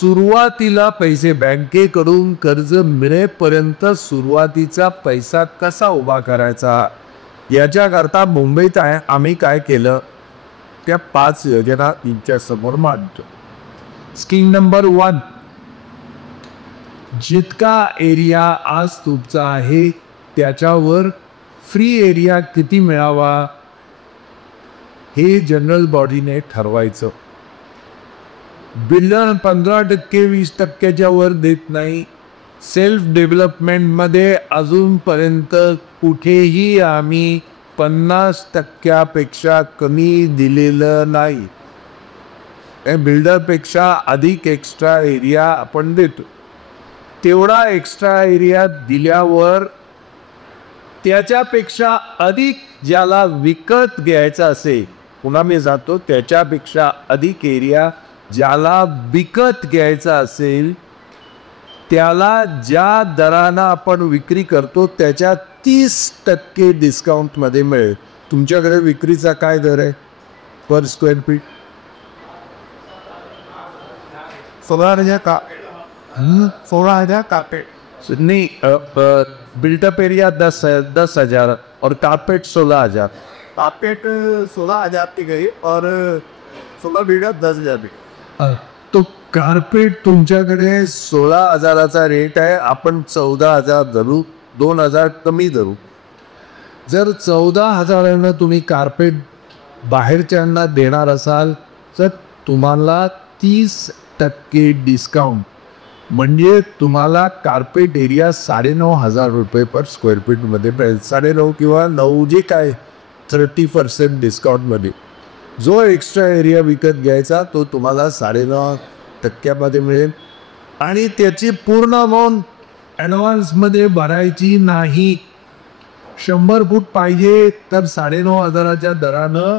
सुरुवातीला पैसे बँकेकडून कर्ज मिळेपर्यंत सुरुवातीचा पैसा कसा उभा करायचा याच्याकरता मुंबईत आम्ही काय केलं त्या 5 योजना तुमच्या समोर मांडतो. स्कीम नंबर 1, जितका एरिया आज तुमचा आहे त्याच्यावर फ्री एरिया किती मिळावा हे जनरल बॉडीने ठरवायचं. बिल्डर 15% 20%च्या वर देत नाही. सेल्फ डेव्हलपमेंटमध्ये अजूनपर्यंत कुठेही आम्ही 50%पेक्षा कमी दिलेलं नाही. बिल्डरपेक्षा अधिक एक्स्ट्रा एरिया आपण देतो. तेवढा एक्स्ट्रा एरिया दिल्यावर त्याच्यापेक्षा अधिक ज्याला विकत घ्यायचा असेल, पुन्हा मी जातो, त्याच्यापेक्षा अधिक एरिया ज्याला विकत घ्यायचा असेल त्याला ज्या दरानं आपण विक्री करतो त्याच्या 30% डिस्काउंटमध्ये मिळेल. तुमच्याकडे विक्रीचा काय दर आहे पर स्क्वेअर फीट? 16,000 का 16,000 कारपेट नहीं, बिल्टअप एरिया 10,000 और कारपेट 16,000. कारपेट 16,000 की गई और 16 बीघा 10,000 भी. तो कारपेट तुमच्याकडे 16,000चा रेट आहे, आपण 14,000 धरू, 2,000 कमी धरू. जर 14,000 तुम्ही कारपेट बाहेरच्यांना देणार असाल तर तुम्हाला 30% डिस्काउंट, म्हणजे तुम्हाला कारपेट एरिया 9,500 रुपये पर स्क्वेअर फीटमध्ये मिळेल. 9.5 किंवा 9 जे काय 30% डिस्काउंटमध्ये. जो एक्स्ट्रा एरिया विकत घ्यायचा तो तुम्हाला 9.5% मिळेल आणि त्याची पूर्ण अमाऊंट ॲडव्हान्समध्ये भरायची नाही. 100 फूट पाहिजे तर 9,500च्या दरानं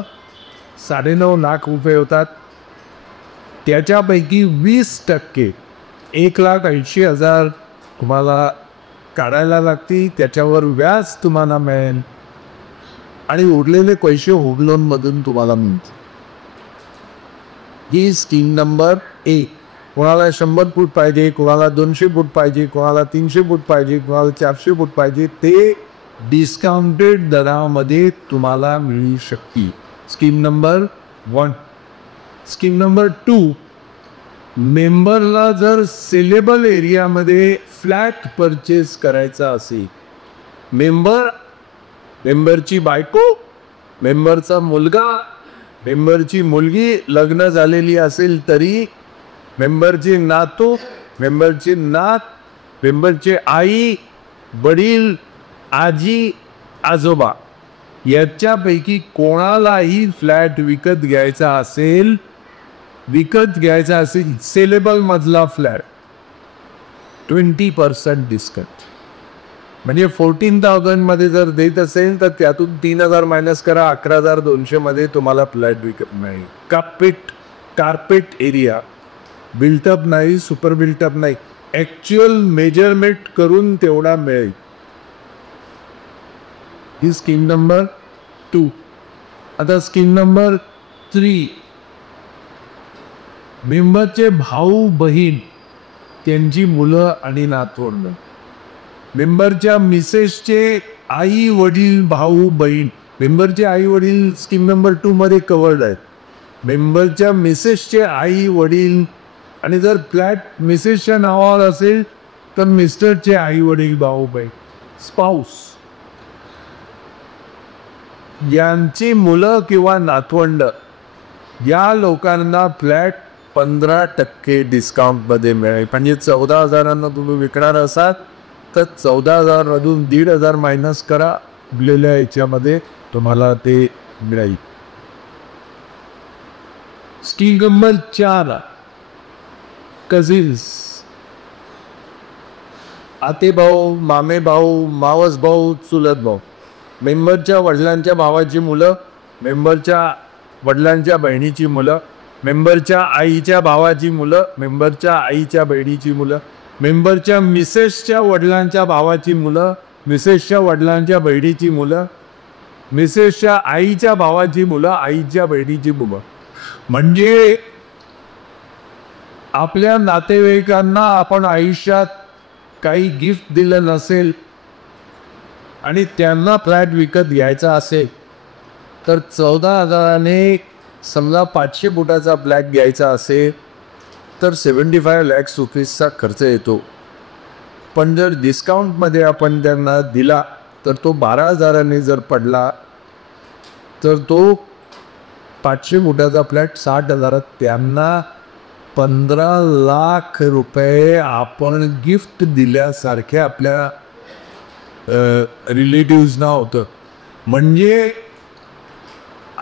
9.5 लाख रुपये होतात. त्याच्यापैकी 20% 1,80,000 तुम्हाला काढायला लागतील, त्याच्यावर व्याज तुम्हाला मिळेल आणि उरलेले पैसे होम लोनमधून तुम्हाला मिळतील. ही स्कीम नंबर 1. कोणाला 100 फूट पाहिजे, कोणाला 200 फूट पाहिजे, कोणाला 300 फूट पाहिजे, कोणाला 400 फूट पाहिजे, ते डिस्काउंटेड दरामध्ये तुम्हाला मिळू शकते. Scheme number 1. स्कीम नंबर 2, मेंबरला जर सेलेबल एरियामध्ये फ्लॅट परचेस करायचा असेल, मेंबरची बायको, मेंबरचा मुलगा, मेंबरची मुलगी लग्न झालेली असेल तरी, मेंबरची नातू, मेंबरची नात, मेंबरचे आई वडील, आजी आजोबा याच्यापैकी कोणालाही फ्लॅट विकत घ्यायचा असेल सेलेबल मधला फ्लॅट 20% डिस्काउंट. म्हणजे 14,000 मध्ये जर देत असेल तर त्यातून 3,000 मायनस करा, 11,200 मध्ये तुम्हाला फ्लॅट विकत नाही. कारपेट एरिया बिल्टअप नाही, सुपर बिल्टअप नाही, ॲक्च्युअल मेजरमेंट करून तेवढा मिळेल. ही स्कीम नंबर 2. आता स्कीम नंबर 3, मेंबरचे भाऊ बहीण त्यांची मुलं आणि नातवंड, मेंबरच्या मिसेसचे आई वडील भाऊ बहीण, मेंबरचे आई वडील स्कीम नंबर 2 मध्ये कवर्ड आहेत. मेंबरच्या मिसेसचे आई वडील आणि जर फ्लॅट मिसेसच्या नावावर असेल तर मिस्टरचे आई वडील भाऊ बहीण, स्पाऊस यांची मुलं किंवा नातवंड, या लोकांना फ्लॅट 15% डिस्काउंटमध्ये मिळेल. म्हणजे 14,000 तुम्ही विकणार असाल तर 14,000मधून 1,500 मायनस करा, उरलेल्या याच्यामध्ये तुम्हाला ते मिळेल. स्कीम नंबर 4, कझिन्स, आते भाऊ, मामे भाऊ, मावस भाऊ, चुलत भाऊ, मेंबरच्या वडिलांच्या भावाची मुलं, मेंबरच्या वडिलांच्या बहिणीची मुलं, मेंबरच्या आईच्या भावाची मुलं, मेंबरच्या आईच्या बहिणीची मुलं, मेंबरच्या मिसेसच्या वडिलांच्या भावाची मुलं, मिसेसच्या वडिलांच्या बहिणीची मुलं, मिसेसच्या आईच्या भावाची मुलं, आईच्या बहिणीची मुलं. म्हणजे आपल्या नातेवाईकांना आपण आयुष्यात काही गिफ्ट दिलं नसेल आणि त्यांना फ्लॅट विकत घ्यायचा असेल तर 14,000ने समजा 500 फुटाचा फ्लॅट घ्यायचा असेल तर 75 lakhs रुपीजचा खर्च येतो. पण जर डिस्काउंटमध्ये आपण त्यांना दिला तर तो 12,000ने जर पडला तर तो 500 फुटाचा फ्लॅट 60,000 त्यांना 15 लाख रुपये आपण गिफ्ट दिल्यासारखे आपल्या रिलेटिव्सना होतं. म्हणजे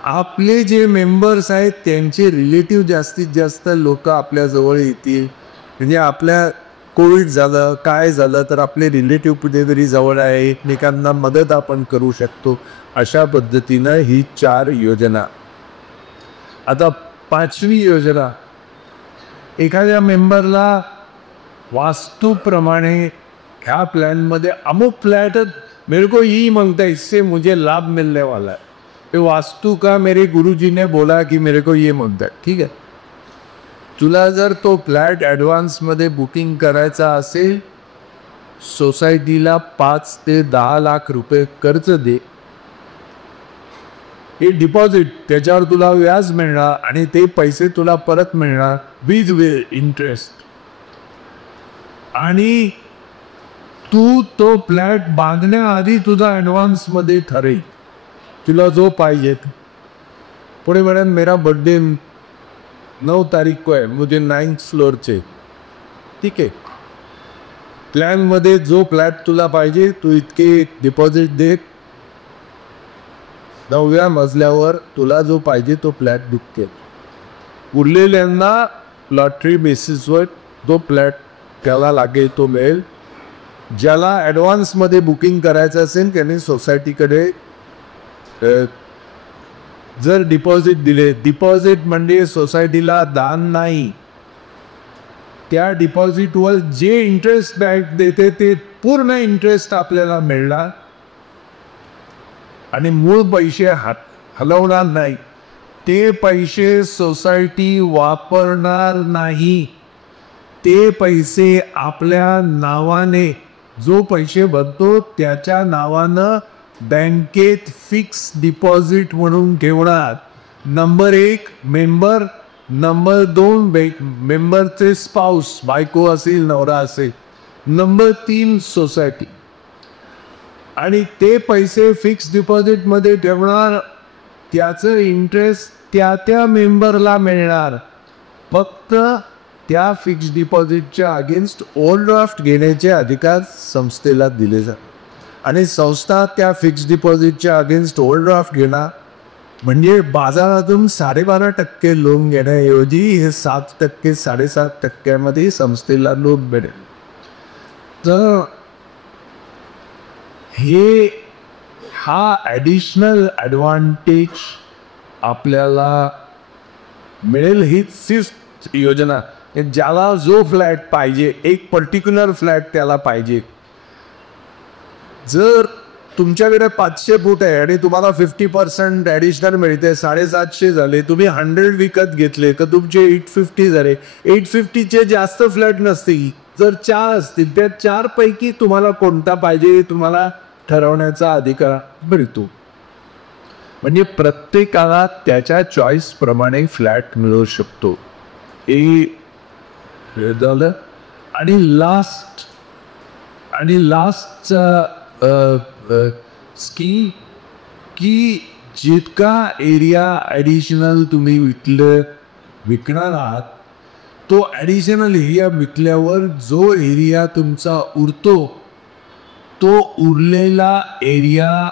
आपले जे मेंबर्स आहेत त्यांचे रिलेटिव्ह जास्तीत जास्त लोक आपल्याजवळ येतील. म्हणजे आपल्या कोविड झालं काय झालं तर आपले रिलेटिव्ह कुठेतरी जवळ आहे, एकमेकांना मदत आपण करू शकतो. अशा पद्धतीनं ही 4 योजना. आता 5वी योजना, एखाद्या मेंबरला वास्तूप्रमाणे ह्या प्लॅनमध्ये अमुक फ्लैट मेरे को यही मांगता है, इससे मुझे लाभ मिलने वाला है. ये वास्तु का मेरे गुरुजी ने बोला कि मेरे को ये मांगता है. ठीक आहे, तुला जर तो फ्लॅट ॲडव्हान्समध्ये बुकिंग करायचा असेल सोसायटीला 5 ते 10 लाख रुपये कर्ज दे. हे डिपॉझिट, त्याच्यावर तुला व्याज मिळणार आणि ते पैसे तुला परत मिळणार विथ इंटरेस्ट. आणि तू तो फ्लॅट बांधण्याआधी तुझा ॲडव्हान्समध्ये ठरेल तुला जो पाहिजे. पुढे म्हणाल मेरा बर्थडे 9 तारीख को है, मुझे 9th फ्लोर चाहिए. ठीक आहे, प्लॅनमध्ये जो फ्लॅट तुला पाहिजे तू इतके डिपॉझिट दे, 9व्या मजल्यावर तुला जो पाहिजे तो फ्लॅट बुक कर. उरलेल्यांना लॉटरी बेसिसवर तो फ्लॅट त्याला लागेल तो मिळेल. ज्याला ॲडव्हान्समध्ये बुकिंग करायचं असेल त्याने सोसायटीकडे जर डिपॉझिट दिले, डिपॉझिट म्हणजे सोसायटीला दान नाही, त्या डिपॉझिटवर जे इंटरेस्ट बँक देते ते पूर्ण इंटरेस्ट आपल्याला मिळणार आणि मूळ पैसे हलवणार नाही. ते पैसे सोसायटी वापरणार नाही. ते पैसे आपल्या नावाने जो पैसे भरतो त्याच्या नावानं बँकेत फिक्स डिपॉझिट म्हणून ठेवणार. नंबर 1 मेंबर, नंबर 2 मेंबरचे स्पाऊस, बायको असेल नवरा असेल, नंबर 3 सोसायटी. आणि ते पैसे फिक्स डिपॉझिटमध्ये ठेवणार, त्याचं इंटरेस्ट त्या मेंबरला मिळणार. फक्त त्या फिक्स डिपॉझिटच्या अगेन्स्ट ओव्हरड्राफ्ट घेण्याचे अधिकार संस्थेला दिले जातात आणि संस्था त्या फिक्स डिपॉझिटच्या अगेन्स्ट ओव्हरड्राफ्ट घेणार. म्हणजे बाजारातून 12.5% लोन घेण्याऐवजी हे 7% 7.5% संस्थेला लोन मिळेल. तर हा ॲडिशनल ॲडव्हान्टेज आपल्याला मिळेल. ही 5th योजना. ज्याला जो फ्लॅट पाहिजे, एक पर्टिक्युलर फ्लॅट त्याला पाहिजे. जर तुमच्याकडे 500 फूट आहे आणि तुम्हाला 50% ॲडिशनल मिळते, 750 झाले, तुम्ही 100 विकत घेतले तर तुमचे 850 झाले. 850चे जास्त फ्लॅट नसतील, जर 4 असतील त्या 4 पैकी तुम्हाला कोणता पाहिजे तुम्हाला ठरवण्याचा अधिकार मिळतो. म्हणजे प्रत्येकाला त्याच्या चॉईसप्रमाणे फ्लॅट मिळू शकतो. हे झालं. आणि लास्टचा स्कीम की जितका एरिया ॲडिशनल तुम्ही विकणार आहात तो ॲडिशनल एरिया विकल्यावर जो एरिया तुमचा उरतो तो उरलेला एरिया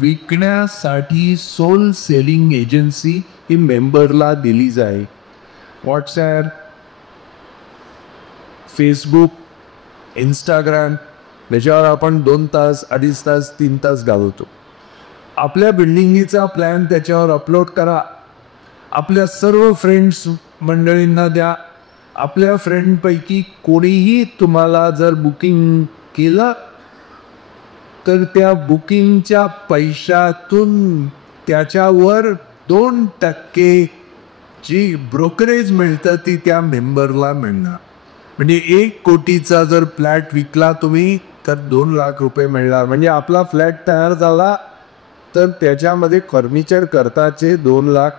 विकण्यासाठी सोल सेलिंग एजन्सी ही मेंबरला दिली जाईल. व्हॉट्सॲप, फेसबुक, इंस्टाग्राम याच्यावर आपण 2 तास 2.5 तास 3 तास घालवतो. आपल्या बिल्डिंगीचा प्लॅन त्याच्यावर अपलोड करा. आपल्या सर्व फ्रेंड्स मंडळींना द्या. आपल्या फ्रेंडपैकी कोणीही तुम्हाला जर बुकिंग केलं तर त्या बुकिंगच्या पैशातून त्याच्यावर 2% जी ब्रोकरेज मिळतं ती त्या मेंबरला मिळणार. म्हणजे 1 कोटीचा जर फ्लॅट विकला तुम्ही तर 2 लाख रुपये मिळणार. म्हणजे आपला फ्लॅट तयार झाला तर त्याच्यामध्ये फर्निचर करताचे 2 लाख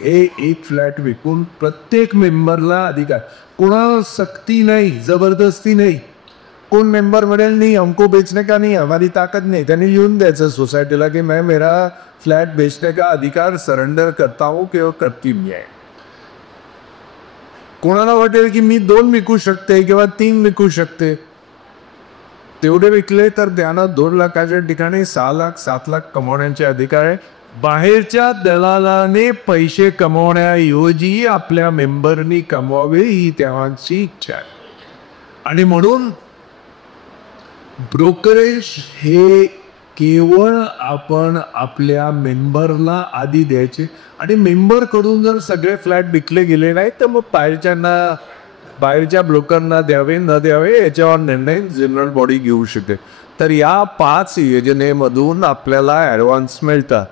हे एक फ्लॅट विकून प्रत्येक मेंबरला अधिकार. कोणाला सक्ती नाही, जबरदस्ती नाही. कोण मेंबर म्हणेल नहीं हमको बेचने का नहीं, हमारी ताकत नहीं, त्यांनी लिहून द्यायचं सोसायटीला की मैं मेरा फ्लॅट बेचने का अधिकार सरेंडर करता हूँ किंवा करती मी आहे. कोणाला वाटेल की मी 2 विकू शकते किंवा 3 विकू शकते, तेवढे विकले तर त्यांना 2 लाखाच्या ठिकाणी 6 लाख 7 लाख कमवण्याचे अधिकार आहे. बाहेरच्या दलालाने पैसे कमवण्याऐवजी आपल्या मेंबरनी कमवावे ही त्यांची इच्छा आहे. आणि म्हणून ब्रोकरेज हे केवळ आपण आपल्या मेंबरला आधी द्यायचे. आणि मेंबरकडून जर सगळे फ्लॅट विकले गेले नाही तर मग बाहेरच्या ब्रोकरना द्यावे न द्यावे याच्यावर निर्णय जनरल बॉडी घेऊ शकते. तर या 5 योजनेमधून आपल्याला ॲडव्हान्स मिळतात.